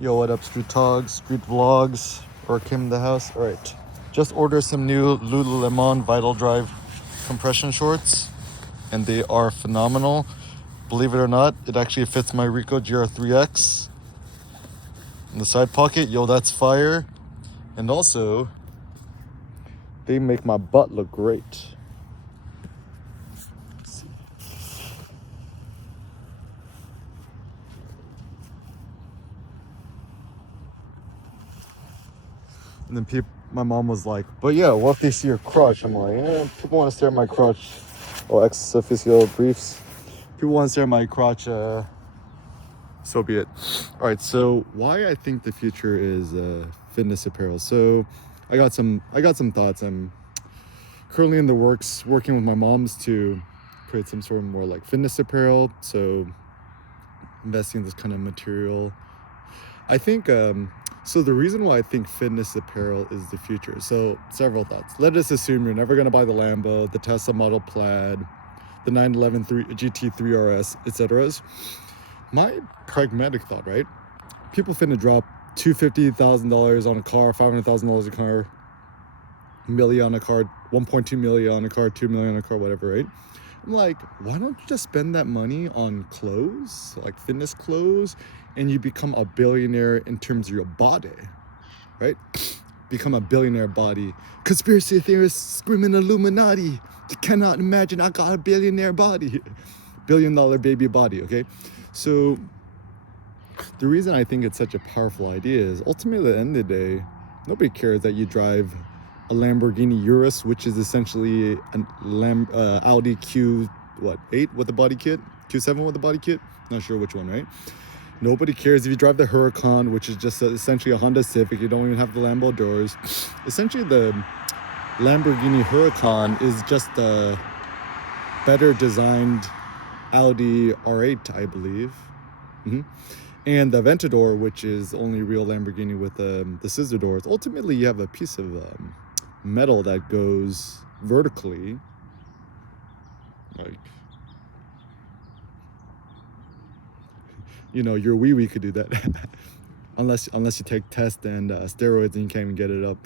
Yo, what up, Street Talks, Street Vlogs, or Kim in the house? All right, just ordered some new Lululemon Vital Drive compression shorts, and they are phenomenal. Believe it or not, it actually fits my Ricoh GR 3X in the side pocket. Yo, that's fire. And also, they make my butt look great. And then my mom was like, but yeah, what if they see your crotch? I'm like, people want to stare at my crotch. Oh, ex officio briefs. People want to stare at my crotch, so be it. All right, so why I think the future is fitness apparel. So I got some thoughts. I'm currently in the works working with my moms to create some sort of more like fitness apparel. So investing in this kind of material. I think so the reason why I think fitness apparel is the future. So several thoughts. Let us assume you're never gonna buy the Lambo, the Tesla Model Plaid, the 911 GT3 RS, etc. My pragmatic thought, right? People finna drop $250,000 on a car, $500,000 a car, million on a car, 1.2 million on a car, 2 million on a car, whatever, right? I'm like, why don't you just spend that money on clothes, like fitness clothes, and you become a billionaire in terms of your body, right? Become a billionaire body. Conspiracy theorists screaming Illuminati. You cannot imagine I got a billionaire body. $1 billion baby body, okay? So the reason I think it's such a powerful idea is ultimately at the end of the day, nobody cares that you drive a Lamborghini Urus, which is essentially an Audi Q8 with the body kit, Q7 with the body kit. Not sure which one, right? Nobody cares if you drive the Huracan, which is just essentially a Honda Civic. You don't even have the Lambo doors. Essentially, the Lamborghini Huracan is just a better designed Audi R8, I believe. And the Aventador, which is only real Lamborghini with the scissor doors. Ultimately, you have a piece of metal that goes vertically, like, you know, your wee could do that. unless you take tests and steroids and you can't even get it up.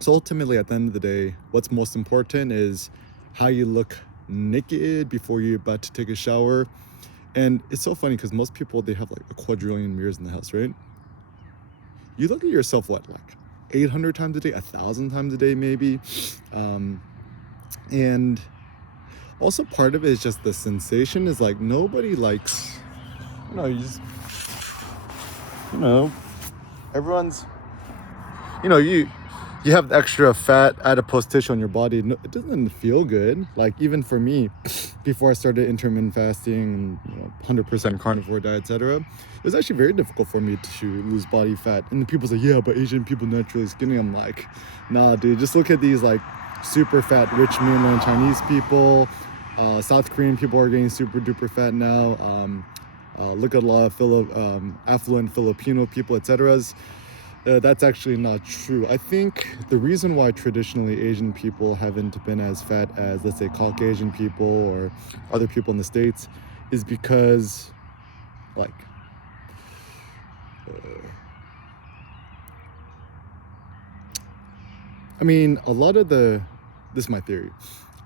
So ultimately, at the end of the day, what's most important is how you look naked before you're about to take a shower. And it's so funny because most people, they have like a quadrillion mirrors in the house, right? You look at yourself, what, like 800 times a day, 1,000 times a day, maybe. And also part of it is just the sensation is like nobody likes, everyone's, you have extra fat adipose tissue on your body. No, it doesn't feel good. Like even for me, before I started intermittent fasting, 100% carnivore diet, etc., it was actually very difficult for me to lose body fat. And the people say, yeah, but Asian people naturally skinny. I'm like, nah, dude, just look at these like super fat, rich mainland Chinese people. South Korean people are getting super duper fat now. Look at a lot of affluent Filipino people, etc. That's actually not true. I think the reason why traditionally Asian people haven't been as fat as, let's say, Caucasian people or other people in the States is because, like, a lot of this is my theory.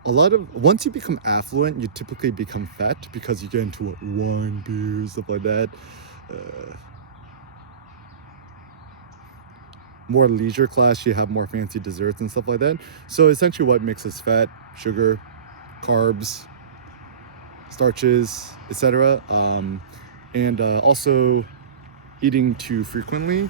Once you become affluent, you typically become fat because you get into wine, beer, stuff like that. More leisure class, you have more fancy desserts and stuff like that. So essentially what makes us fat: sugar, carbs, starches, etc. And also eating too frequently.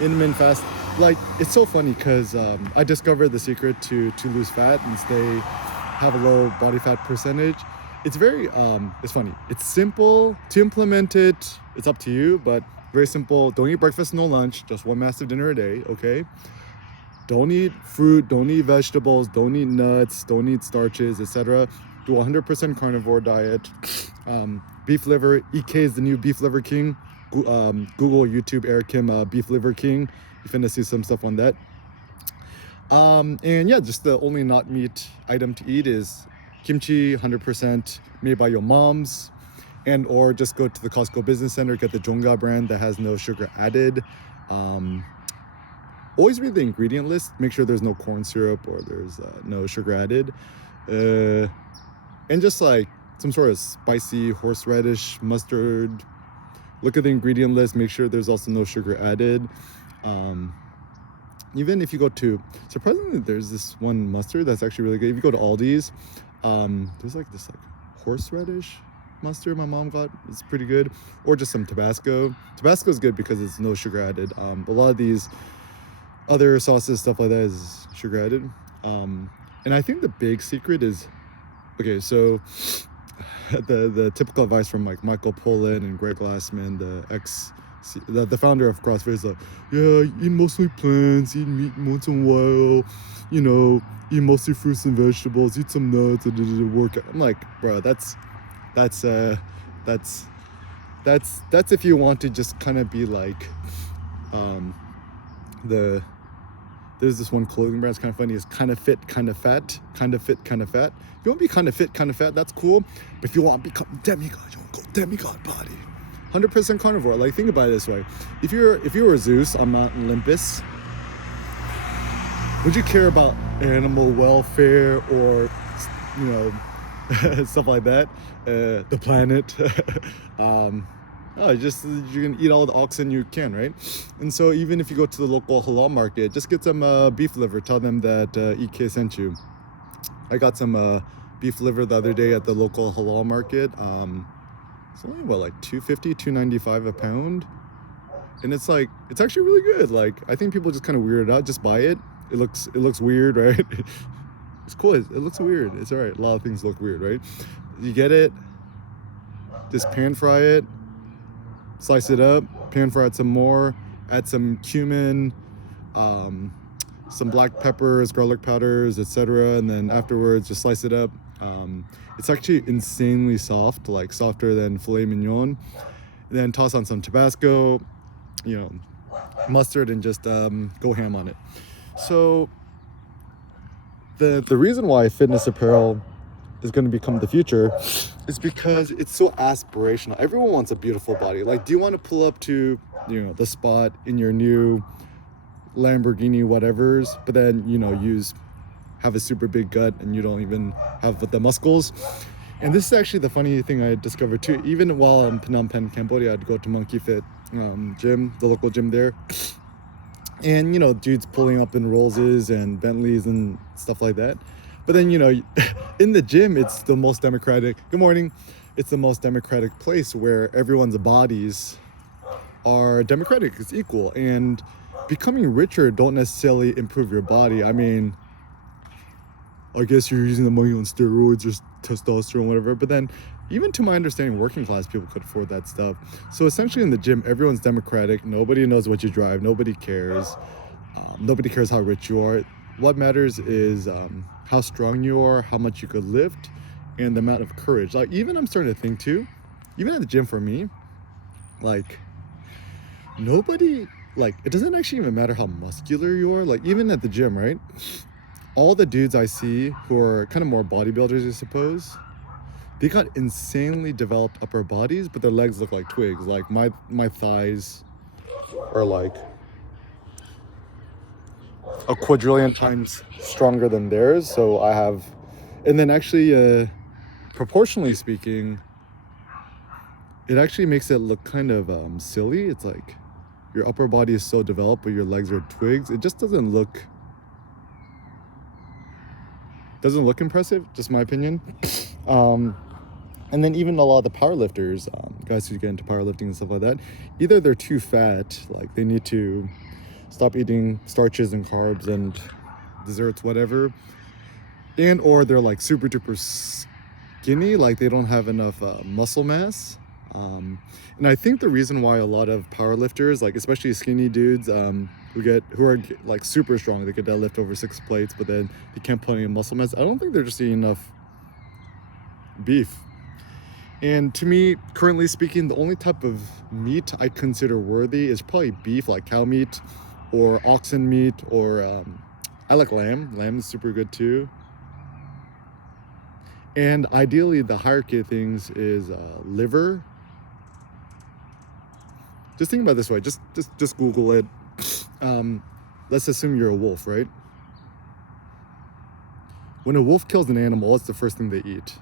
Intermittent fast, like, it's so funny because I discovered the secret to lose fat and have a low body fat percentage. It's very it's funny, it's simple to implement it. It's up to you, but very simple. Don't eat breakfast, no lunch, just one massive dinner a day, okay? Don't eat fruit, don't eat vegetables, don't eat nuts, don't eat starches, etc. Do 100% carnivore diet. Beef liver, EK is the new beef liver king. Google, YouTube, Eric Kim, beef liver king. You're finna see some stuff on that. And yeah, just the only not meat item to eat is kimchi, 100% made by your moms. and or just go to the Costco Business Center, get the Jonga brand that has no sugar added. Always read the ingredient list, make sure there's no corn syrup or there's no sugar added, and just like some sort of spicy horseradish mustard. Look at the ingredient list, make sure there's also no sugar added. Even if you go to, surprisingly, there's this one mustard that's actually really good. If you go to Aldi's, there's like this horseradish mustard my mom got. It's pretty good. Or just some Tabasco. Tabasco is good because it's no sugar added. A lot of these other sauces, stuff like that, is sugar added. And I think the big secret is, okay, so the typical advice from like Michael Pollan and Greg Glassman, the founder of CrossFit, is like, yeah, eat mostly plants, eat meat once in a while, you know, eat mostly fruits and vegetables, eat some nuts, work out. I'm like, bro, that's if you want to just kind of be like, there's this one clothing brand, it's kind of funny, it's kind of fit, kind of fat, kind of fit, kind of fat. If you want to be kind of fit, kind of fat, that's cool. But if you want to become demigod, you want to go demigod body. 100% carnivore. Like, think about it this way. If you were Zeus on Mount Olympus, would you care about animal welfare or, you know, stuff like that? The planet? Just you can eat all the oxen you can, right? And so even if you go to the local halal market, just get some beef liver. Tell them that EK sent you. I got some beef liver the other day at the local halal market. It's only like $2.50, $2.95 a pound, and it's actually really good. Like, I think people just kind of weirded out. Just buy it. It looks weird, right? It's cool. It looks weird. It's all right. A lot of things look weird, right? You get it. Just pan fry it. Slice it up, pan fry it some more, add some cumin, some black peppers, garlic powders, etc. And then afterwards, just slice it up. It's actually insanely soft, like softer than filet mignon. And then toss on some Tabasco, you know, mustard, and just go ham on it. So the reason why fitness apparel is going to become the future is because it's so aspirational. Everyone wants a beautiful body. Like, do you want to pull up to, you know, the spot in your new Lamborghini whatever's, but then, you know, have a super big gut and you don't even have the muscles? And this is actually the funny thing I discovered too. Even while in Phnom Penh, Cambodia, I'd go to Monkey Fit gym, the local gym there. And, you know, dudes pulling up in Rollses and Bentleys and stuff like that. But then, you know, in the gym, it's the most democratic. Good morning. It's the most democratic place where everyone's bodies are democratic. It's equal. And becoming richer don't necessarily improve your body. I mean, I guess you're using the money on steroids or testosterone, whatever. But then, even to my understanding, working class people could afford that stuff. So essentially in the gym, everyone's democratic. Nobody knows what you drive. Nobody cares. Nobody cares how rich you are. What matters is how strong you are, how much you could lift, and the amount of courage. Like, even I'm starting to think too, even at the gym for me, like, nobody, like, it doesn't actually even matter how muscular you are. Like, even at the gym, right? All the dudes I see who are kind of more bodybuilders, I suppose, they got insanely developed upper bodies, but their legs look like twigs. Like, my thighs are like a quadrillion times stronger than theirs. So I have, and then actually, proportionally speaking, it actually makes it look kind of silly. It's like your upper body is so developed, but your legs are twigs. It just doesn't look impressive, just my opinion. And then even a lot of the powerlifters, guys who get into powerlifting and stuff like that, either they're too fat, like they need to stop eating starches and carbs and desserts, whatever, and or they're like super duper skinny, like they don't have enough muscle mass. And I think the reason why a lot of powerlifters, like especially skinny dudes, who are like super strong, they could deadlift over 6 plates, but then they can't put any muscle mass. I don't think they're just eating enough beef. And to me, currently speaking, the only type of meat I consider worthy is probably beef, like cow meat or oxen meat, or I like lamb. Lamb is super good too. And ideally, the hierarchy of things is liver. Just think about it this way. Just Google it. Let's assume you're a wolf, right? When a wolf kills an animal, what's the first thing they eat?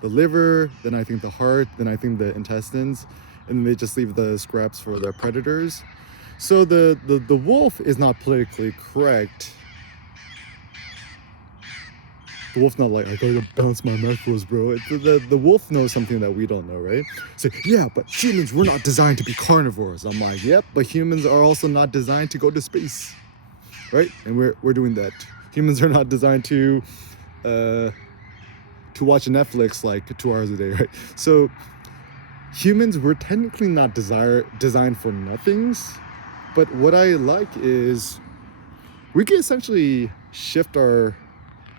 The liver, then I think the heart, then I think the intestines, and then they just leave the scraps for their predators. So the wolf is not politically correct. The wolf's not like, I gotta bounce my macros, bro. The wolf knows something that we don't know, right? So, yeah, but humans, we're not designed to be carnivores. I'm like, yep, but humans are also not designed to go to space, right? And we're doing that. Humans are not designed to watch Netflix like 2 hours a day, right? So humans, we're technically not designed for nothings. But what I like is we can essentially shift our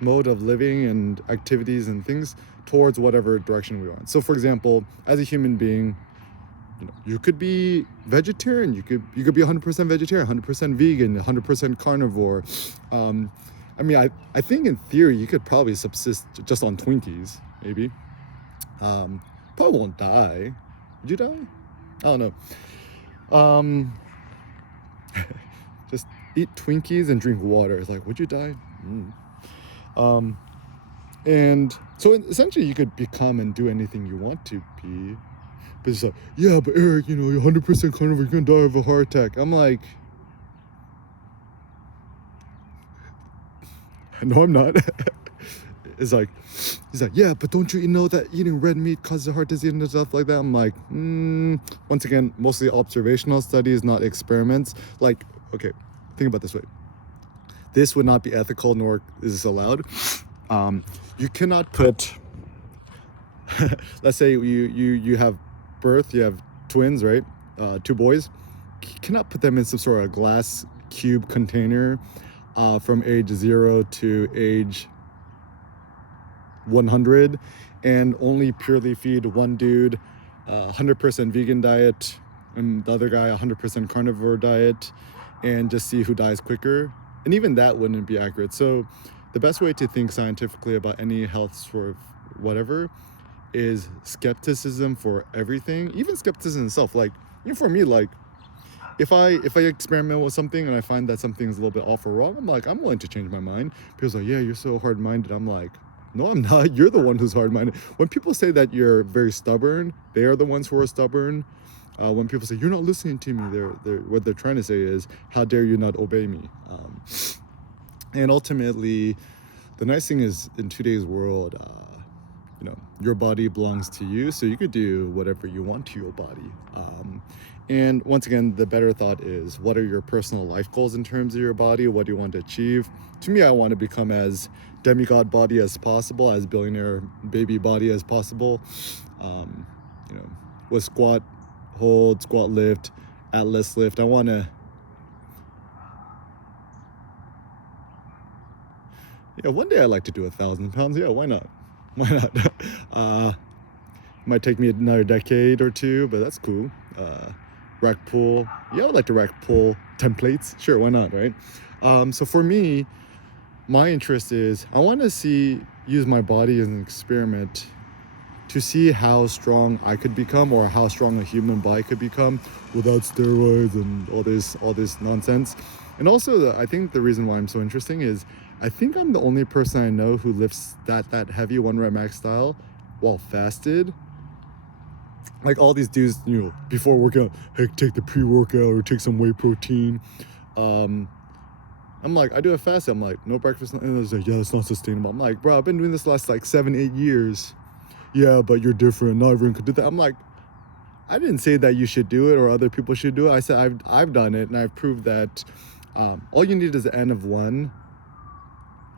mode of living and activities and things towards whatever direction we want. So for example, as a human being, you could be vegetarian, you could be 100% vegetarian, 100% vegan, 100% carnivore. I mean, I think in theory you could probably subsist just on Twinkies, maybe. Probably won't die. Would you die? I don't know. Just eat Twinkies and drink water. It's like, would you die? And so essentially you could become and do anything you want to be. But it's like, yeah, but Eric, you're 100% carnivore, you're gonna die of a heart attack. I'm like, no, I'm not. He's like, yeah, but don't you know that eating red meat causes heart disease and stuff like that? I'm like, once again, mostly observational studies, not experiments. Like, okay, think about it this way. This would not be ethical, nor is this allowed. You cannot put, let's say you have birth, you have twins, right? 2 boys. You cannot put them in some sort of glass cube container from age 0 to age 100 and only purely feed one dude 100% vegan diet and the other guy 100% carnivore diet and just see who dies quicker. And even that wouldn't be accurate. So the best way to think scientifically about any health sort of whatever is skepticism for everything, even skepticism itself. Like, for me, like, if I experiment with something and I find that something's a little bit off or wrong, I'm like, I'm willing to change my mind. People's like, yeah, you're so hard-minded. I'm like, no, I'm not. You're the one who's hard-minded. When people say that you're very stubborn, they are the ones who are stubborn. When people say, you're not listening to me, what they're trying to say is, how dare you not obey me? And ultimately, the nice thing is, in today's world, your body belongs to you, so you could do whatever you want to your body. And once again, the better thought is, what are your personal life goals in terms of your body? What do you want to achieve? To me, I want to become as demigod body as possible, as billionaire baby body as possible. With squat, hold, squat lift, atlas lift. I want to, one day I'd like to do 1,000 pounds. Yeah, why not? Why not? Might take me another decade or 2, but that's cool. Rack pull. Yeah, I'd like to rack pull 10 plates. Sure, why not, right? So for me, my interest is I want to use my body as an experiment to see how strong I could become, or how strong a human body could become without steroids and all this nonsense. And also, I think the reason why I'm so interesting is I think I'm the only person I know who lifts that heavy 1 rep max style while fasted. Like all these dudes, before workout, hey, take the pre-workout or take some whey protein. I'm like, I do a fast. I'm like, no breakfast. And it's like, yeah, it's not sustainable. I'm like, bro, I've been doing this the last 7-8 years. Yeah, but you're different. Not everyone could do that. I'm like, I didn't say that you should do it or other people should do it. I said I've done it, and I've proved that all you need is an N of 1,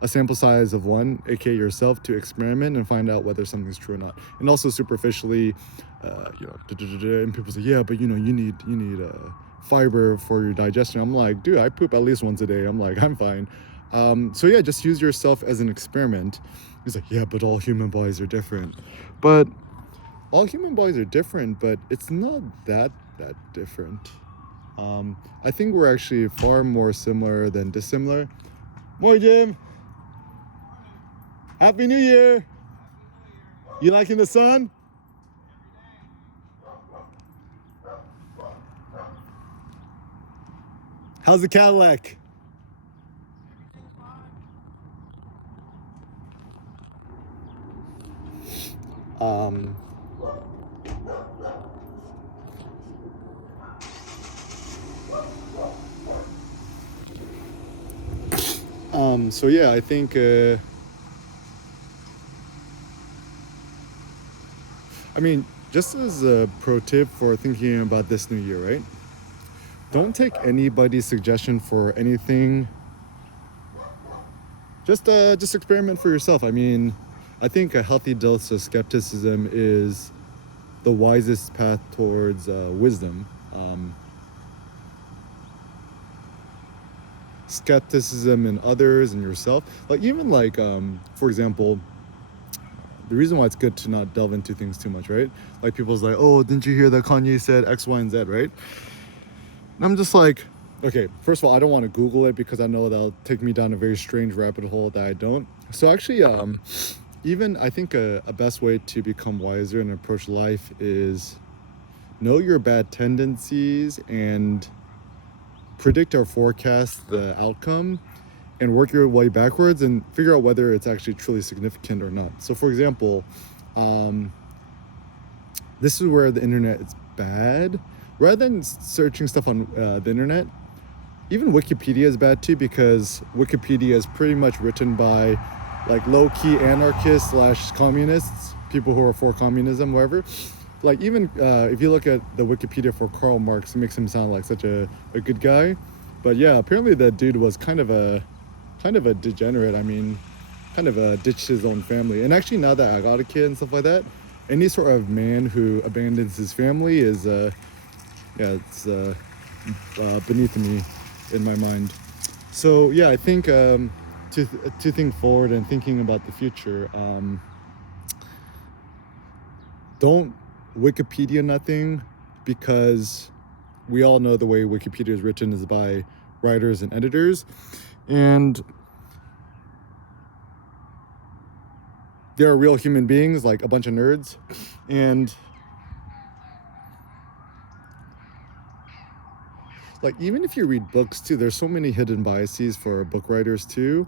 a sample size of 1, aka yourself, to experiment and find out whether something's true or not. And also superficially, and people say, yeah, but you need fiber for your digestion. I'm like, dude, I poop at least once a day. I'm like, I'm fine. So yeah, just use yourself as an experiment. He's like, yeah, but all human bodies are different. But all human bodies are different, but it's not that different. I think we're actually far more similar than dissimilar. More Jim. Happy New Year. You liking the sun? How's the Cadillac? Um, so yeah, I think, I mean, just as a pro tip for thinking about this new year, right? Don't take anybody's suggestion for anything. Just experiment for yourself. I mean, I think a healthy dose of skepticism is the wisest path towards wisdom. Skepticism in others and yourself, like even like for example, the reason why it's good to not delve into things too much, right? Like people's like, oh, didn't you hear that Kanye said X, Y, and Z, right? And I'm just like, okay, first of all, I don't want to Google it because I know that'll take me down a very strange rabbit hole that I don't. So actually, even I think a best way to become wiser and approach life is know your bad tendencies and predict or forecast the outcome and work your way backwards and figure out whether it's actually truly significant or not. So for example, this is where the internet is bad. Rather than searching stuff on the internet, even Wikipedia is bad too, because Wikipedia is pretty much written by like low-key anarchists / communists, people who are for communism, whatever. Like even if you look at the Wikipedia for Karl Marx, it makes him sound like such a good guy. But yeah, apparently that dude was kind of a degenerate. I mean, kind of ditched his own family. And actually now that I got a kid and stuff like that, any sort of man who abandons his family is it's beneath me in my mind. So yeah, I think to think forward and thinking about the future, don't Wikipedia nothing, because we all know the way Wikipedia is written is by writers and editors, and they're real human beings, like a bunch of nerds. And like even if you read books too, there's so many hidden biases for book writers too.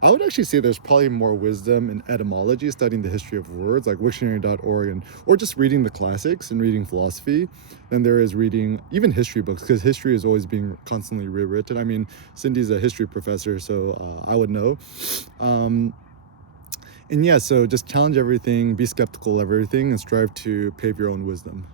I would actually say there's probably more wisdom in etymology, studying the history of words, like Wiktionary.org, or just reading the classics and reading philosophy, than there is reading even history books, because history is always being constantly rewritten. I mean, Cindy's a history professor, so I would know. And yeah, so just challenge everything, be skeptical of everything, and strive to pave your own wisdom.